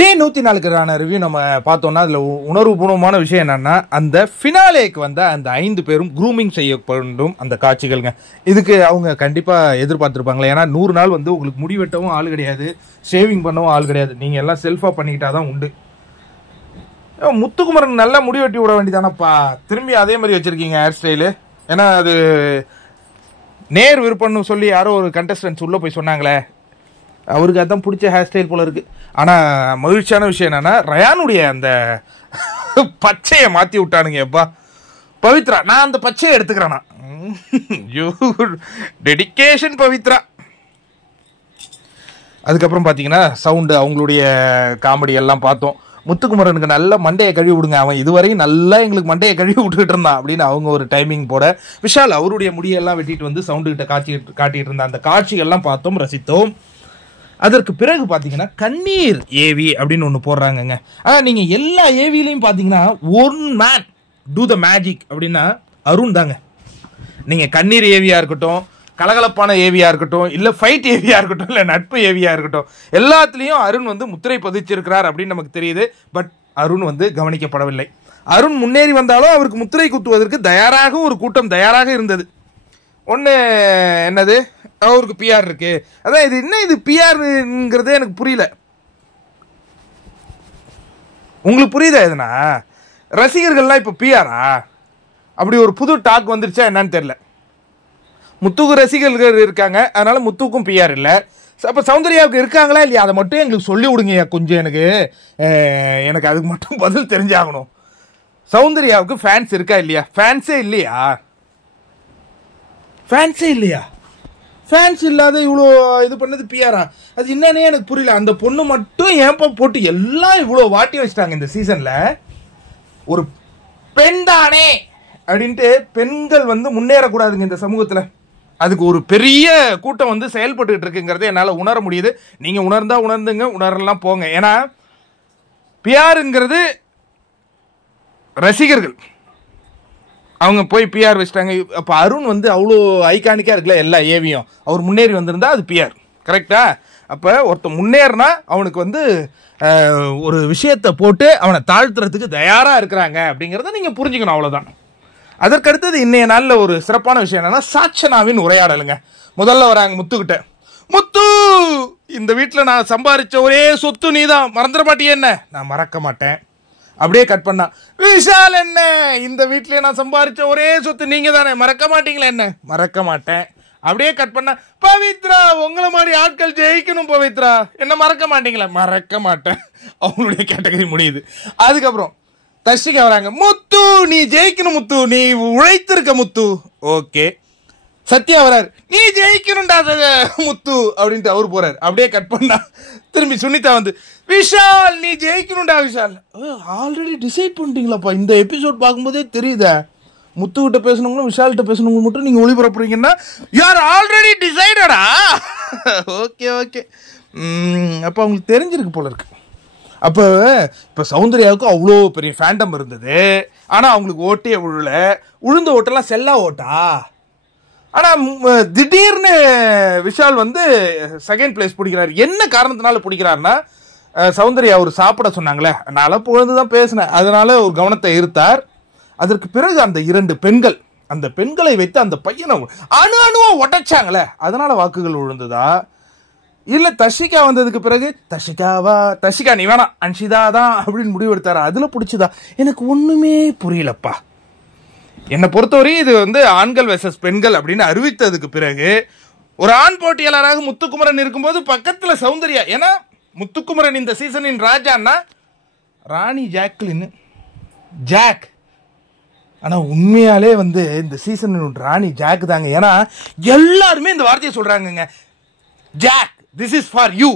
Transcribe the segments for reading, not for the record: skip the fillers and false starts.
டே 104க்கான review நம்ம பார்த்தோம்னா அதில் உணர்வுபூர்வமான விஷயம் என்னன்னா, அந்த ஃபினாலேக்கு வந்த அந்த 5 பேரும் க்ரூமிங் செய்யப்படும் அந்த காட்சிகள்ங்க. இதுக்கு அவங்க கண்டிப்பாக எதிர்பார்த்துருப்பாங்களே. ஏன்னா 100 நாள் வந்து உங்களுக்கு முடி வெட்டவும் ஆள் கிடையாது, ஷேவிங் பண்ணவும் ஆள் கிடையாது. நீங்கள் எல்லாம் செல்ஃபாக பண்ணிக்கிட்டா தான் உண்டு. முத்துக்குமரன் நல்லா முடி வெட்டி விட வேண்டியதானப்பா. திரும்பி அதே மாதிரி வச்சுருக்கீங்க ஹேர் ஸ்டைலு. ஏன்னா அது நேர் விருப்பம்னு சொல்லி யாரோ ஒரு கண்டஸ்டன்ஸ் உள்ளே போய் சொன்னாங்களே, அவருக்கு அதான் பிடிச்ச ஹேர் ஸ்டைல் போல இருக்கு. ஆனால் மகிழ்ச்சியான விஷயம் என்னன்னா, ரயானுடைய அந்த பச்சையை மாற்றி விட்டானுங்க. எப்பா பவித்ரா, நான் அந்த பச்சையை எடுத்துக்கிறேன்னா டெடிகேஷன் பவித்ரா. அதுக்கப்புறம் பார்த்தீங்கன்னா சவுண்டு, அவங்களுடைய காமெடி எல்லாம் பார்த்தோம். முத்துக்குமரனுக்கு நல்ல மண்டையை கழுவி விடுங்க, அவன் இதுவரையும் நல்லா எங்களுக்கு மண்டையை கழுவி விட்டுக்கிட்டு இருந்தான் அப்படின்னு அவங்க ஒரு டைமிங் போட, விஷால் அவருடைய முடியெல்லாம் வெட்டிட்டு வந்து சவுண்டு கிட்ட காட்டிட்டு இருந்த அந்த காட்சிகள்லாம் பார்த்தோம், ரசித்தோம். அதற்கு பிறகு பார்த்தீங்கன்னா கண்ணீர் ஏவி அப்படின்னு ஒன்று போடுறாங்கங்க. ஆனால் நீங்கள் எல்லா ஏவிலையும் பார்த்தீங்கன்னா one man do the magic அப்படின்னா அருண் தாங்க. நீங்கள் கண்ணீர் ஏவியாக இருக்கட்டும், கலகலப்பான ஏவியாக இருக்கட்டும், இல்லை ஃபைட் ஏவியாக இருக்கட்டும், இல்லை நட்பு ஏவியாக இருக்கட்டும், எல்லாத்துலேயும் அருண் வந்து முத்திரை பதிச்சிருக்கிறார் அப்படின்னு நமக்கு தெரியுது. பட் அருண் வந்து கவனிக்கப்படவில்லை. அருண் முன்னேறி வந்தாலும் அவருக்கு முத்திரை குத்துவதற்கு தயாராக ஒரு கூட்டம் தயாராக இருந்தது. ஒன்று என்னது, அவருக்கு பிஆர் இருக்கு. அதான் இது என்ன, இது பிஆர்ங்கிறதே எனக்கு புரியல. உங்களுக்கு புரியுதா? எதுனா ரசிகர்கள்லாம் இப்போ பிஆரா? அப்படி ஒரு புது டாக் வந்துருச்சா என்னன்னு தெரியல. முத்துக்கு ரசிகர்கள் இருக்காங்க, அதனால முத்துக்கும் பிஆர் இல்லை. அப்போ சௌந்தர்யாவுக்கு இருக்காங்களா இல்லையா, அதை மட்டும் எங்களுக்கு சொல்லி விடுங்க கொஞ்சம். எனக்கு அதுக்கு மட்டும் பதில் தெரிஞ்சாகணும். சௌந்தர்யாவுக்கு ஃபேன்ஸ் இருக்கா இல்லையா? ஃபேன்ஸே இல்லையா? ஃபேன்ஸே இல்லையா? ஃபேன்ஸ் இல்லாத இவ்வளோ இது பண்ணது பிஆரா? அது என்னன்னே எனக்கு புரியல. அந்த பொண்ணு மட்டும் ஏன்பா போட்டு எல்லாம் இவ்வளோ வாட்டி வச்சிட்டாங்க இந்த சீசன்ல. ஒரு பெண் தானே அப்படின்ட்டு பெண்கள் வந்து முன்னேறக்கூடாதுங்க இந்த சமூகத்தில். அதுக்கு ஒரு பெரிய கூட்டம் வந்து செயல்பட்டு இருக்குங்கிறத என்னால் உணர முடியுது. நீங்கள் உணர்ந்தா உணர்ந்துங்க, உணரலாம் போங்க. ஏன்னா பிஆருங்கிறது ரசிகர்கள், அவங்க போய் பிஆர் வச்சிட்டாங்க. அப்போ அருண் வந்து அவ்வளோ ஐகானிக்காக இருக்குல்ல எல்லா ஏவியும். அவர் முன்னேறி வந்திருந்தா அது பிஆர், கரெக்டா? அப்போ ஒருத்தன் முன்னேறினா அவனுக்கு வந்து ஒரு விஷயத்தை போட்டு அவனை தாழ்த்துறதுக்கு தயாராக இருக்கிறாங்க அப்படிங்கிறத நீங்கள் புரிஞ்சுக்கணும், அவ்வளோதான். அதற்கடுத்தது இன்னைய நாளில் ஒரு சிறப்பான விஷயம் என்னன்னா, சாட்சனாவின் உரையாடலுங்க. முதல்ல வராங்க முத்துக்கிட்ட. முத்து, இந்த வீட்டில் நான் சம்பாதிச்ச ஒரே சொத்து நீதான், மறந்துட மாட்டியே என்ன? நான் மறக்க மாட்டேன். அப்படியே கட் பண்ணா, விஷால் என்ன, இந்த வீட்லயே நான் சம்பாதிச்ச ஒரே சொத்து நீங்க தானே, மறக்க மாட்டீங்களா என்ன? மறக்க மாட்டேன். அப்படியே கட் பண்ணா, பவித்ரா, உங்களை மாதிரி ஆட்கள் ஜெயிக்கணும் பவித்ரா, என்ன மறக்க மாட்டீங்களா? மறக்க மாட்டேன். அவங்களுடைய கேட்டகரி முடியுது. அதுக்கப்புறம் தர்ஷிகா வராங்க. முத்து, நீ ஜெயிக்கணும் முத்து, நீ உழைத்திருக்க முத்து. ஓகே. சத்யா வராரு, நீ ஜெயிக்கணும்டா முத்து அப்படின்ட்டு அவரு போறாரு. அப்படியே கட் பண்ணா திரும்பி சுனிதா வந்து, விஷால் நீ ஜெயிக்கணும்டா விஷால். ஆல்ரெடி டிசைட் பண்ணிட்டீங்களாப்பா? இந்த எபிசோட் பார்க்கும்போதே தெரியுதா, முத்துக்கிட்ட பேசணுங்களும் விஷால்கிட்ட பேசணுங்களும் மட்டும் நீங்கள் ஒளிபரப்புறீங்கன்னா யூ ஆர் ஆல்ரெடி டிசைடடா. Okay okay. அப்போ அவங்களுக்கு தெரிஞ்சிருக்கு போல இருக்கு. அப்போ இப்போ சௌந்தர்யாவுக்கு அவ்வளோ பெரிய ஃபேண்டம் இருந்தது, ஆனால் அவங்களுக்கு ஓட்டே உழுந்த ஓட்டெல்லாம் செல்லா ஓட்டா. ஆனால் திடீர்னு விஷால் வந்து செகண்ட் பிளேஸ் பிடிக்கிறாரு. என்ன காரணத்தினால பிடிக்கிறாருன்னா, சௌந்தர்யா அவர் சாப்பிட சொன்னாங்களே, நான் பொழுது தான் பேசினேன், அதனால ஒரு கவனத்தை ஈர்த்தார். அதற்கு பிறகு அந்த 2 பெண்கள், அந்த பெண்களை வைத்து அந்த பையனை அணுவா உடைச்சாங்களே, அதனால வாக்குகள் விழுந்ததா? இல்லை தர்ஷிகா வந்ததுக்கு பிறகு தர்ஷிகா நீ வேணாம், அன்ஷிதா தான் அப்படின்னு முடிவெடுத்தாரா? அதுல பிடிச்சதா? எனக்கு ஒண்ணுமே புரியலப்பா. என்னை பொறுத்தவரை இது வந்து ஆண்கள் வெர்சஸ் பெண்கள் அப்படின்னு அறிவித்ததுக்கு பிறகு ஒரு ஆண் போட்டியாளராக முத்துக்குமரன் இருக்கும்போது பக்கத்தில் சௌந்தர்யா. ஏன்னா முத்துக்குமரன் இந்த சீசனின் ராஜான்னா ராணி ஜாக்லின் ஜாக். ஆனால் உண்மையாலே வந்து இந்த சீசனின் ராணி ஜாக் தாங்க. ஏன்னா எல்லாருமே இந்த வார்த்தையை சொல்றாங்க, Jack this is for you.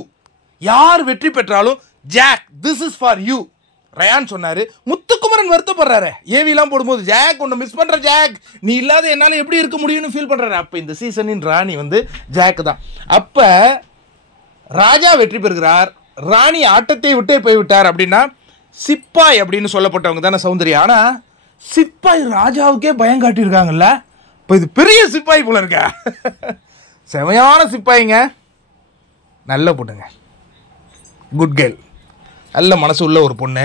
யார் வெற்றி பெற்றாலும் Jack this is for you. Rayan சொன்னாரு, முத்துக்குமரன் வருத்தப்படுறாரு ஏவிலாம் போடும்போது, ஜாக் ஒன்று மிஸ் பண்ற ஜாக், நீ இல்லாத என்னால் எப்படி இருக்க முடியும்னு ஃபீல் பண்றாரு. அப்போ இந்த சீசனின் ராணி வந்து ஜாக் தான். அப்ப ராஜா வெற்றி பெறுகிறார், ராணி ஆட்டத்தை விட்டே போய்விட்டார். அப்படின்னா சிப்பாய் அப்படின்னு சொல்லப்பட்டவங்க தானே சௌந்தர்யா. ஆனா சிப்பாய் ராஜாவுக்கே பயம் காட்டியிருக்காங்கல்ல. இப்போ இது பெரிய சிப்பாய் போல இருக்க, செமையான சிப்பாய்ங்க. நல்ல போட்டுங்க, குட் கேர்ள். நல்ல மனசு உள்ள ஒரு பொண்ணு.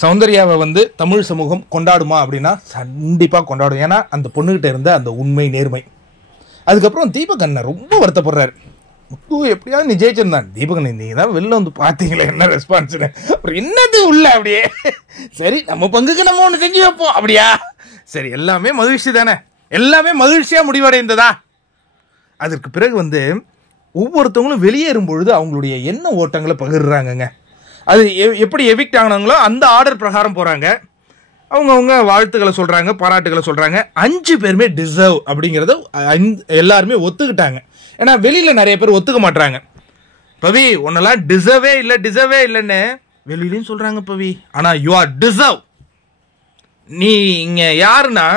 சௌந்தர்யாவை வந்து தமிழ் சமூகம் கொண்டாடுமா அப்படின்னா கண்டிப்பாக கொண்டாடும். ஏன்னா அந்த பொண்ணுகிட்ட இருந்த அந்த உண்மை நேர்மை. அதுக்கப்புறம் தீபக் அண்ணன் ரொம்ப வருத்தப்படுறாரு. முத்து எப்படியாவது நீ ஜெயிச்சிருந்தான். தீபக் அண்ணன் நீங்கள் தான் வெளில வந்து பார்த்தீங்களே என்ன ரெஸ்பான்ஸுன்னு. அப்புறம் என்னது உள்ள அப்படியே சரி நம்ம பங்குக்கு நம்ம ஒன்று செஞ்சு வைப்போம் அப்படியா. சரி எல்லாமே மகிழ்ச்சி தானே, எல்லாமே மகிழ்ச்சியாக முடிவடைந்ததா. அதற்கு பிறகு வந்து ஒவ்வொருத்தவங்களும் வெளியேறும் பொழுது அவங்களுடைய எண்ண ஓட்டங்களை பகிர்றாங்கங்க. அது எப்படி எவிக்ட் ஆனாங்களோ அந்த ஆர்டர் பிரகாரம் போகிறாங்க. அவங்கவுங்க வாழ்த்துக்களை சொல்கிறாங்க, பாராட்டுகளை சொல்கிறாங்க. 5 பேருமே டிசர்வ் அப்படிங்கிறத எல்லாருமே ஒத்துக்கிட்டாங்க. ஏன்னா வெளியில் நிறைய பேர் ஒத்துக்க மாட்டாங்க. பவி உன்னெல்லாம் டிசர்வே இல்லைன்னு வெளியிலையும் சொல்கிறாங்க பவி. ஆனால் யூ ஆர் டிசர்வ். நீ இங்கே யாருன்னா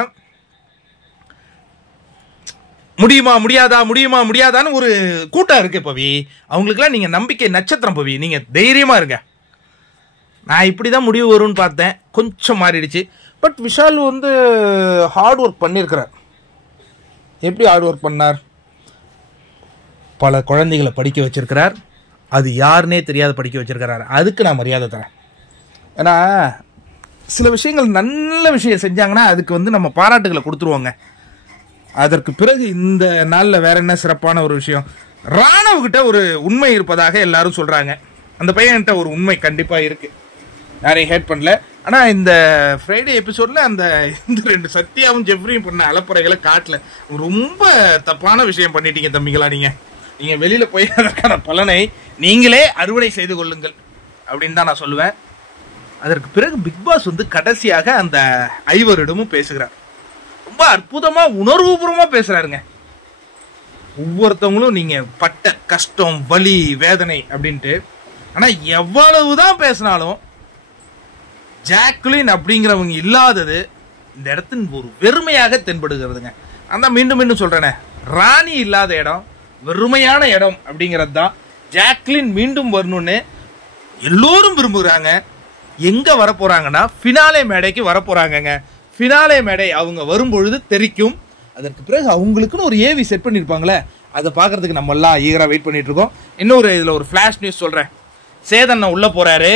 முடியாதான்னு ஒரு கூட்டம் இருக்கு பவி. அவங்களுக்குலாம் நீங்கள் நம்பிக்கை நட்சத்திரம் பவி. நீங்கள் தைரியமாக இருங்க. நான் இப்படி தான் முடிவு வரும்னு பார்த்தேன், கொஞ்சம் மாறிடுச்சு. பட் விஷால் வந்து ஹார்ட் ஒர்க் பண்ணியிருக்கிறார். எப்படி ஹார்ட் ஒர்க் பண்ணார்? பல குழந்தைகளை படிக்க வச்சிருக்கிறார். அது யாருன்னே தெரியாத படிக்க வச்சிருக்கிறார். அதுக்கு நான் மரியாதை தரேன். ஏன்னா சில விஷயங்கள் நல்ல விஷயம் செஞ்சாங்கன்னா அதுக்கு வந்து நம்ம பாராட்டுகளை கொடுத்துருவோங்க. அதற்கு பிறகு இந்த நாளில் வேற என்ன சிறப்பான ஒரு விஷயம், ராணவ்கிட்ட ஒரு உண்மை இருப்பதாக எல்லாரும் சொல்கிறாங்க. அந்த பையன்கிட்ட ஒரு உண்மை கண்டிப்பாக இருக்குது, யாரையும் ஹேட் பண்ணல. ஆனால் இந்த ஃப்ரைடே எபிசோடில் அந்த இந்த 2 சத்யாவும் ஜெஃப்ரியும் பண்ண அலப்பறைகளை காட்டல. ரொம்ப தப்பான விஷயம் பண்ணிட்டீங்க தம்பிகளா. நீங்கள் வெளியில் போய் அதற்கான பலனை நீங்களே அறுவடை செய்து கொள்ளுங்கள் அப்படின்னு தான் நான் சொல்லுவேன். அதற்கு பிறகு பிக் பாஸ் வந்து கடைசியாக அந்த ஐவரிடமும் பேசுகிறார். ரொம்ப அற்புதமாக உணர்வுபூர்வமாக பேசுகிறாருங்க. ஒவ்வொருத்தவங்களும் நீங்கள் பட்ட கஷ்டம், வலி, வேதனை அப்படின்ட்டு. ஆனால் எவ்வளவுதான் பேசினாலும் ஜாக்லின் அப்படிங்கிறவங்க இல்லாதது இந்த இடத்தின் ஒரு வெறுமையாக தென்படுகிறதுங்க. நான் மீண்டும் சொல்றேனே, ராணி இல்லாத இடம் வெறுமையான இடம் அப்படிங்கிறது தான். ஜாக்லின் மீண்டும் வரணும்னு எல்லோரும் விரும்புகிறாங்க. எங்க வரப்போறாங்கன்னா ஃபினாலே மேடைக்கு வரப்போறாங்கங்க. ஃபினாலே மேடை அவங்க வரும்பொழுது தெரிக்கும். அதற்கு பிறகு அவங்களுக்குன்னு ஒரு ஏவி செட் பண்ணியிருப்பாங்களே, அதை பார்க்கறதுக்கு நம்ம எல்லாம் ஈகரா வெயிட் பண்ணிட்டு இருக்கோம். இன்னொரு இதில் ஒரு ஃபிளாஷ் நியூஸ் சொல்றேன். சேதன் உள்ள போறாரு,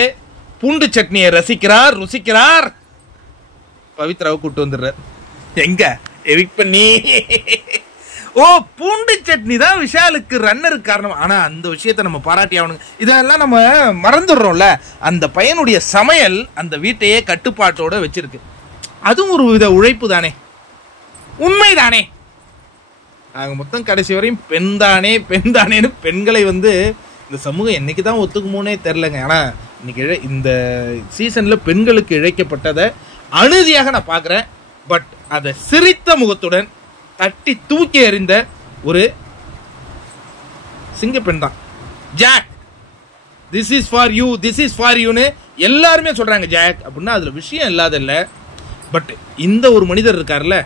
பூண்டு சட்னியை ருசிக்கிறார். பவித்ராவை கூட்டு வந்துடுறார். எங்க எவிக் பண்ணி பூண்டு சட்னி தான் விஷாலுக்கு ரன்னருக்கு காரணம். ஆனா அந்த விஷயத்தை நம்ம பாராட்டி ஆகணும். இதெல்லாம் நம்ம மறந்துடுறோம்ல. அந்த பையனுடைய சமையல் அந்த வீட்டையே கட்டுப்பாட்டோட வச்சிருக்கு. அதுவும் ஒரு வித உழைப்பு தானே, உண்மைதானே. நாங்க மொத்தம் கடைசி வரையும் பெண் தானேன்னு பெண்களை வந்து இந்த சமூகம் என்னைக்கு தான் ஒத்துக்குமோனே தெரிலங்க. ஆனா இன்னைக்கு இந்த சீசன்ல பெண்களுக்கு இழைக்கப்பட்டதை அநீதியாக நான் பார்க்குறேன். பட் அதை சிரித்த முகத்துடன் தட்டி தூக்கி எறிந்த ஒரு சிங்கப்பெண் தான் ஜாக். திஸ் இஸ் ஃபார் யூன்னு எல்லாருமே சொல்றாங்க ஜாக் அப்படின்னா அதுல விஷயம் இல்லாத இல்லை. பட் இந்த ஒரு மனிதர் இருக்காருல்ல,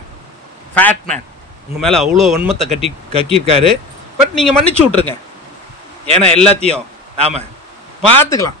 ஃபேட் மேன், உங்க மேல அவ்வளோ வன்மத்தை கக்கியிருக்காரு. பட் நீங்க மன்னிச்சு விட்டுருங்க. ஏன்னா எல்லாத்தையும் நாம பார்த்துக்கலாம்.